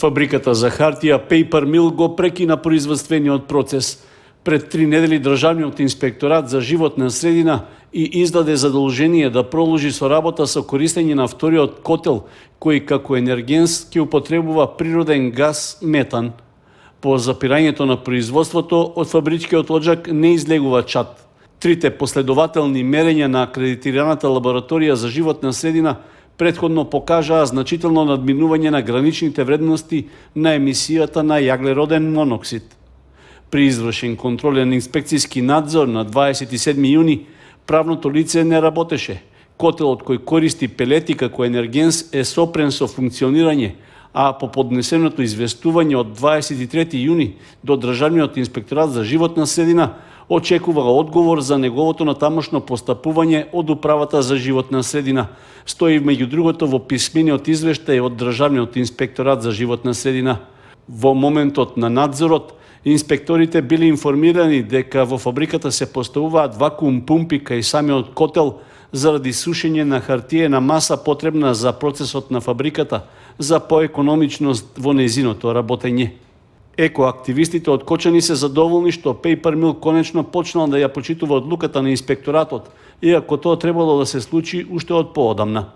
Фабриката за хартија Paper Mill го прекина производствениот процес. Пред 3 недели Државниот инспекторат за животна средина и издаде задолжение да продолжи со работа со користење на вториот котел, кој како енергенс ќе употребува природен газ метан. По запирањето на производството од фабричкиот оджак не излегува чад. Трите последователни мерења на акредитираната лабораторија за животна средина претходно покажаа значително надминување на граничните вредности на емисијата на јаглероден моноксид. При извршен контролен инспекцијски надзор на 27 јуни, правното лице не работеше. Котелот кој користи пелети како енергенс е сопрен со функционирање, а по поднесеното известување од 23 јуни до Државниот инспекторат за животна средина очекува одговор за неговото натамошно постапување од Управата за животна средина. Стои меѓу другото во писмениот извештај од Државниот инспекторат за животна средина. Во моментот на надзорот, инспекторите били информирани дека во фабриката се поставуваат вакуум пумпи кај самиот котел заради сушење на хартиена маса потребна за процесот на фабриката за поекономичност во нејзиното работење. Екоактивистите од Кочани се задоволни што Paper Mill конечно почнал да ја почитува одлуката на инспекторатот, иако тоа требало да се случи уште од поодамна.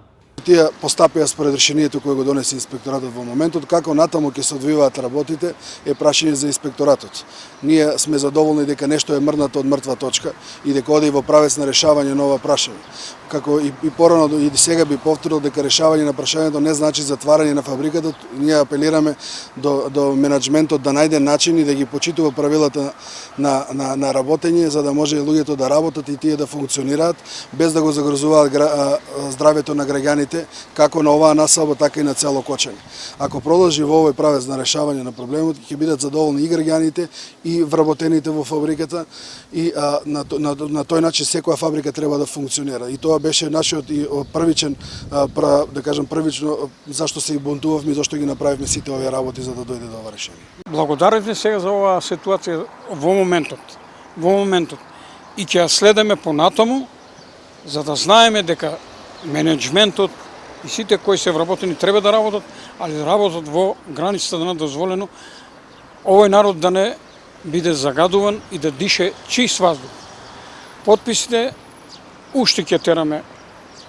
Тие постапија според решението кое го донесе инспекторатот во моментот, како натаму ќе се одвиваат работите е прашање за инспекторатот. Ние сме задоволни дека нешто е мрднато од мртва точка и дека оди во правец на решавање на ова прашање. Како и порано и сега би повторил дека решавање на прашањето не значи затварање на фабриката. Ние апелираме до менаџментот да најде начин и да ги почитува правилата на работење за да може луѓето да работат и тие да функционираат без да го загрозуваат здравјето на граѓаните како на оваа населба така и на цело Кочани. Ако продолжи во овој правец на решавање на проблемот, ќе бидат задоволни и граѓаните и вработените во фабриката и на тој начин секоја фабрика треба да функционира. И тоа беше нашиот и првичен, да кажам првично, зашто се и бунтувавме и зашто ги направивме сите овие работи за да дојде до ова решение. Благодарите сега за оваа ситуација во моментот. И ќе ја следиме понатаму, за да знаеме дека менеджментот и сите кои се вработени треба да работат, али да работат во границата на дозволено, овој народ да не биде загадуван и да дише чист воздух. Потписите уште ќе тераме,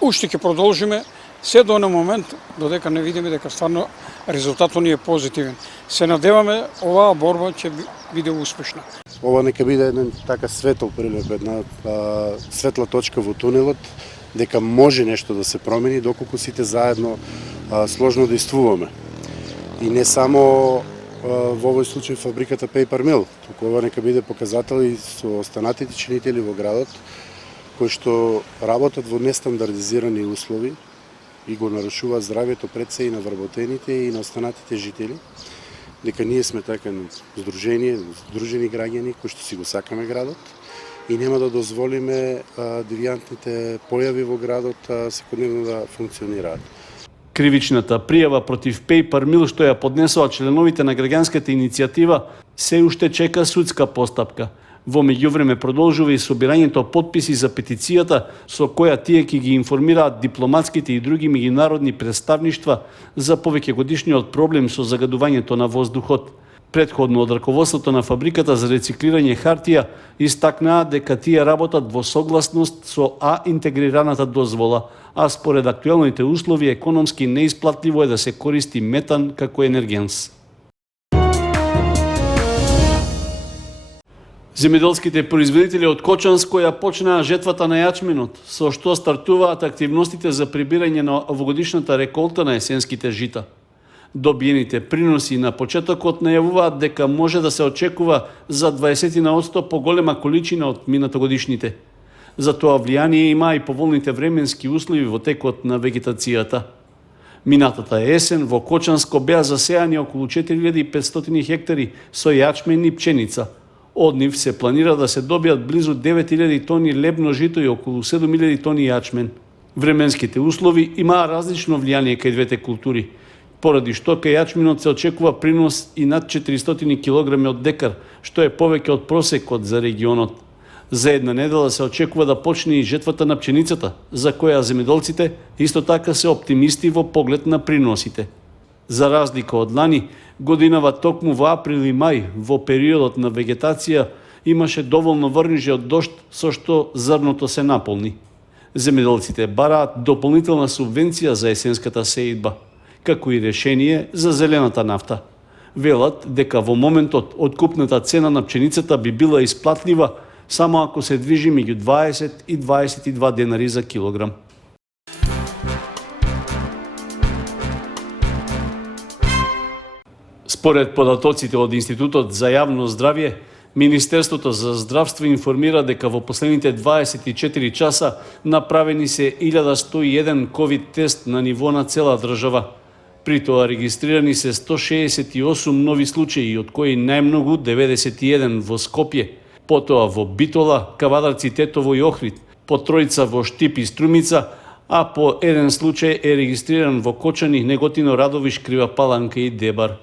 уште ќе продолжиме, се до на момент додека не видиме дека стварно резултатот ни е позитивен. Се надеваме оваа борба ќе биде успешна. Ова нека биде еден така светол прилеп, една светла точка во тунелот, дека може нешто да се промени доколку сите заедно сложно действуваме. И не само во овој случај фабриката Paper Mill, туку ова нека биде показател и со останатите чинители во градот, кои што работат во нестандардизирани услови и го нарушуваат здравјето пред се и на вработените и на останатите жители, дека ние сме така здружени граѓани кои што си го сакаме градот и нема да дозволиме девијантните појави во градот секојдневно да функционираат. Кривичната пријава против Paper Mill што ја поднесоа членовите на граѓанската иницијатива се уште чека судска постапка. Во меѓувреме продолжува и собирањето потписи за петицијата со која тие ќе ги информираат дипломатските и други меѓународни представништва за повеќегодишниот проблем со загадувањето на воздухот. Претходно од раководството на фабриката за рециклирање хартија истакнаа дека тие работат во согласност со интегрираната дозвола, а според актуелните услови економски неисплатливо е да се користи метан како енергенс. Земјоделските производители од Кочанско ја почнаа жетвата на јачменот, со што стартуваат активностите за прибирање на овогодишната реколта на есенските жита. Добиените приноси на почетокот најавуваат дека може да се очекува за 20% поголема количина од минатогодишните. За тоа влијание има и поволните временски услови во текот на вегетацијата. Минатата есен во Кочанско беа засејани околу 4500 хектари со јачмен и пченица. Од нив се планира да се добијат близу 9000 тони лебно жито и околу 7000 тони јачмен. Временските услови имаа различно влијание кај двете култури, поради што кај јачменот се очекува принос и над 400 кг од декар, што е повеќе од просекот за регионот. За една недела се очекува да почне и жетвата на пченицата, за која земјоделците исто така се оптимисти во поглед на приносите. За разлика од лани, годинава токму во април и мај, во периодот на вегетација, имаше доволно врнежи од дожд со што зрното се наполни. Земјоделците бараат дополнителна субвенција за есенската сеидба, како и решение за зелената нафта. Велат дека во моментот откупната цена на пченицата би била исплатлива само ако се движи меѓу 20 и 22 денари за килограм. Според податоците од Институтот за јавно здравје, Министерството за здравство информира дека во последните 24 часа направени се 1101 ковид тест на ниво на цела држава. При тоа регистрирани се 168 нови случаи, од кои најмногу 91 во Скопје, потоа во Битола, Кавадарци, Тетово и Охрид, по тројца во Штип и Струмица, а по еден случај е регистриран во Кочани, Неготино, Радовиш, Крива Паланка и Дебар.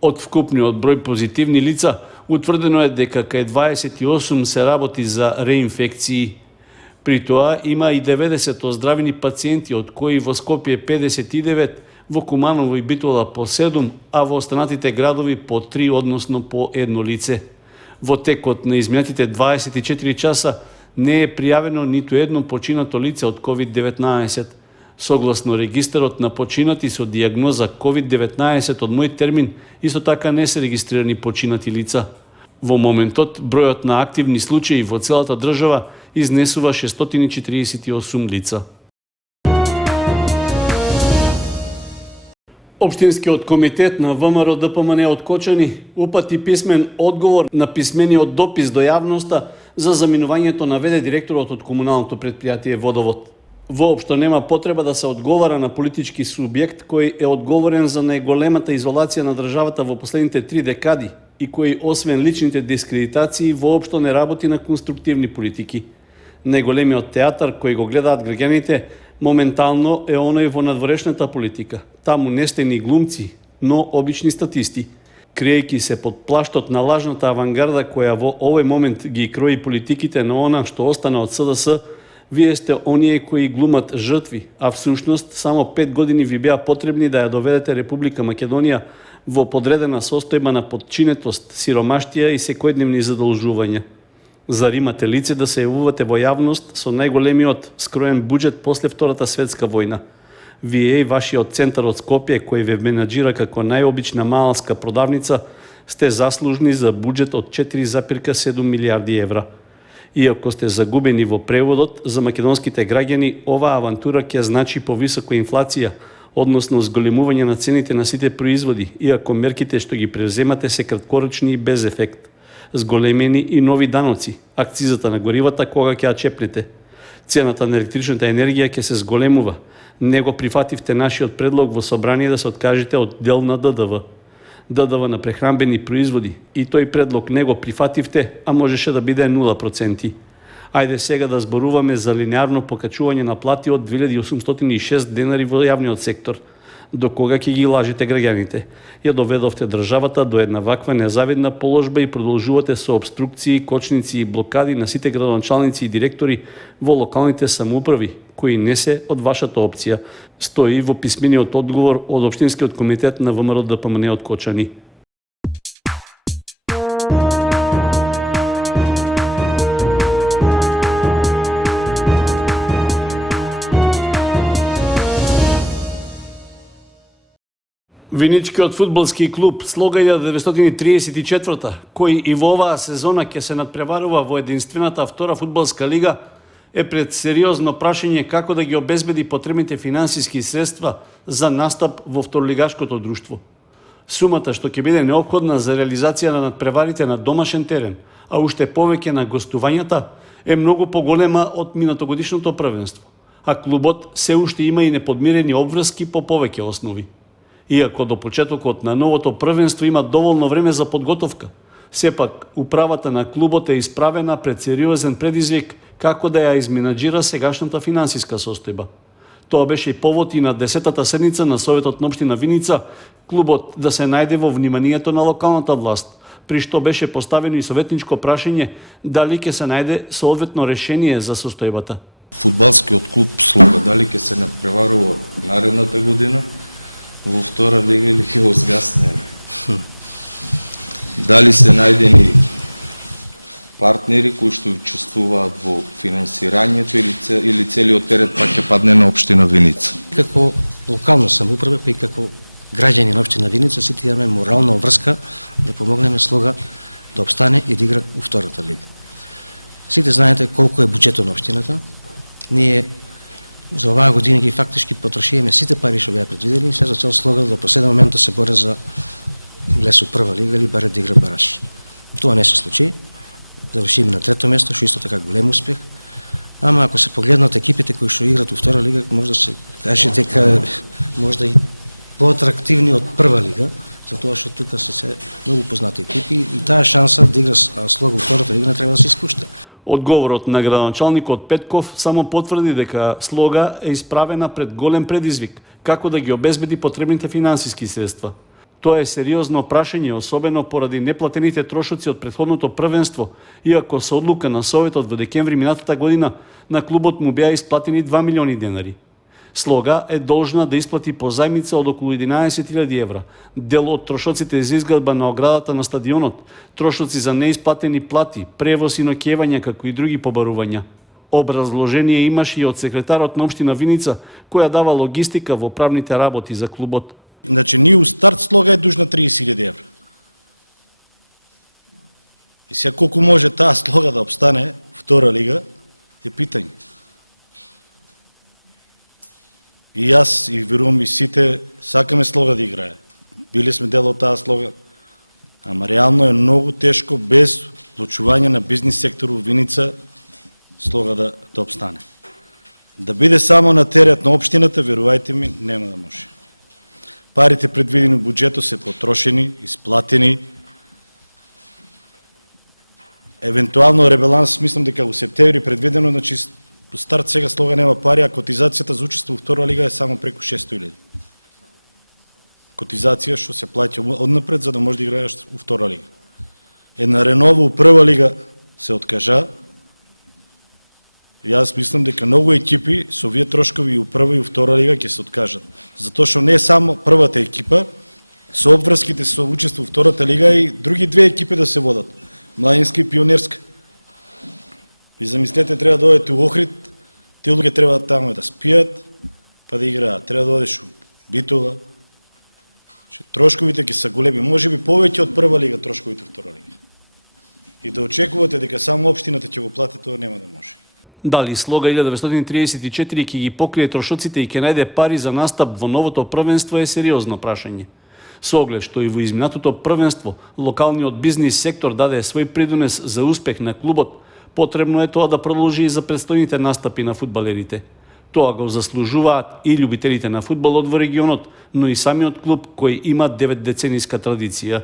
Од вкупниот број позитивни лица, утврдено е дека кај 28 се работи за реинфекции. При тоа има и 90 оздравени пациенти, од кои во Скопје 59, во Куманово и Битола по 7, а во останатите градови по 3, односно по едно лице. Во текот на изминатите 24 часа не е пријавено ниту едно починато лице од COVID-19. Согласно регистарот на починати со дијагноза COVID-19 од мој термин, исто така не се регистрирани починати лица. Во моментот, бројот на активни случаи во целата држава изнесува 648 лица. Општинскиот комитет на ВМРО ДПМН од Кочани упати писмен одговор на писмениот допис до јавноста за заминувањето на ВД директорот од комуналното предпријатие Водовод. Воопшто нема потреба да се одговара на политички субјект кој е одговорен за најголемата изолација на државата во последните 3 декади и кој, освен личните дискредитации, воопшто не работи на конструктивни политики. Најголемиот театар кој го гледаат граѓаните моментално е оној во надворешната политика. Таму не сте ни глумци, но обични статисти. Криејќи се под плаштот на лажната авангарда која во овој момент ги крои политиките на она што остана од СДС, вие сте оние кои глумат жртви, а всушност само 5 години ви беа потребни да ја доведете Република Македонија во подредена состојба на подчинетост, сиромаштија и секојдневни задолжувања. Зар имате лице да се јавувате во јавност со најголемиот скроен буџет после Втората светска војна? Вие и вашиот центар од Скопје, кој ве менаџира како најобична малска продавница, сте заслужни за буџет од 4,7 милијарди евра. Иако сте загубени во преводот, за македонските граѓани оваа авантура ќе значи повисока инфлација, односно зголемување на цените на сите производи, иако мерките што ги преземате се краткорочни и без ефект. Зголемени и нови даноци, акцизата на горивата кога ќе ја чепнете. Цената на електричната енергија ќе се зголемува. Не го прифативте нашиот предлог во собрание да се откажете од дел на ДДВ. ДДВ на прехранбени производи, и тој предлог не го прифативте, а можеше да биде 0%. Ајде сега да зборуваме за линеарно покачување на плати од 2806 денари во јавниот сектор. До кога ќе ги лажите граѓаните? Ја доведовте државата до една ваква незавидна положба и продолжувате со обструкции, кочници и блокади на сите градоначалници и директори во локалните самоуправи, кои не се од вашата опција, стои во писмениот одговор од Општинскиот комитет на ВМРО ДПМН од Кочани. Виничкиот фудбалски клуб Слога 1934, кој и во оваа сезона ќе се надпреварува во единствената втора фудбалска лига, е пред сериозно прашање како да ги обезбеди потребните финансиски средства за настап во второлигашкото друштво. Сумата што ќе биде неопходна за реализација на надпреварите на домашен терен, а уште повеќе на гостувањата, е многу поголема од минатогодишното првенство, а клубот се уште има и неподмирени обврски по повеќе основи. Иако до почетокот на новото првенство има доволно време за подготовка, сепак управата на клубот е исправена пред сериозен предизвик како да ја изменаџира сегашната финансиска состојба. Тоа беше и повод и на 10-та седница на Советот на општина Виница, клубот да се најде во вниманието на локалната власт, при што беше поставено и советничко прашање дали ќе се најде соодветно решение за состојбата. Фудбалскиот клуб Слога дали ќе се надпреварува наредната година, во втора лига или ќе го згасне? Дали се најдени партнери кои што учествуваат во финансирањето или целиот терет пак ќе падне на општина Виница? Како локална самоуправа, па и како граѓани на општина Виница, сите имаме морална врска да помогнеме Слога да обстане и да игра у втората лига. Сите знаете колку е буџетот на општината. Ние за оваа година ги фактички потрошиме сите пари што беа предвидени, се за цел Слога до последен момент да се боре за влез у прва лига или баре да игра бараш. Тоа не се случи. Завршиме на трето место, што исто така голем успех. Ама ако се погледнат екипите кои што играат у втора лига, може да се каже дека може да и поатрактивни од прва лига, затоа што тука се многу познати екипи и таа шанса да игра Слога у втората лига не треба да се испушта. Одговорот на градоначалникот Петков само потврди дека Слога е исправена пред голем предизвик, како да ги обезбеди потребните финансиски средства. Тоа е сериозно прашање, особено поради неплатените трошоци од претходното првенство, иако со одлука на Советот во декември минатата година на клубот му беа исплатени 2 милиони денари. Слога е должна да исплати позајмица од околу 11.000 евра, дел од трошоците за изградба на оградата на стадионот, трошоци за неисплатени плати, превоз и ноќевања, како и други побарувања. Образложение имаше и од секретарот на општина Виница, која дава логистика во правните работи за клубот. Значи, ние у старт Слога е дужна 30.000 евра. И сега колку може таа Слога да обстане втора лига е питање. И јас, и верувам и сите, сакаме Слога да играе. Били сме дел од таа Слога. Ама реално е многу тешко без вклучување на бизнис сектор во Виница Слога да обстане. Да биде само на терет на општината, верувајте ми, нема да може. Парите предвидени во буџетот се потрошени, исплатени. Евентуално ребаланс, мислам дека во септември предвидено, значи старт сега Слога нема пари, а котизацијата за учество во втора лига е само преку 600.000. Котизација што се плаќа однапред за да може да играеш во втора лига. Една ренова во прва лига се откажа. Јас мислам дека многу екипи со овие трошкови и у прва и у втора лига ќе се откажат. Затоа што не е само првата екипа, со обврските со учество во втората лига и други две екипи да се водат. Младинска и пионерска. И замислете, треба да одите у Охрид, тие луѓе треба таму да спијат, па да играат. Треба да одиш у Битола. Трошковите ќе се големи, можеби повеќе од прва лига трошковите во втора лига. И да очекувате дека само општината ќе го плати, тоа нема да може. Дали Слога 1934 ќе ги покрие трошоците и ќе најде пари за настап во новото првенство е сериозно прашање. Со оглед што и во изминатото првенство локалниот бизнис сектор даде свој придонес за успех на клубот, потребно е тоа да продолжи и за предстојните настапи на фудбалерите. Тоа го заслужуваат и љубителите на фудбалот во регионот, но и самиот клуб кој има 9-децениска традиција.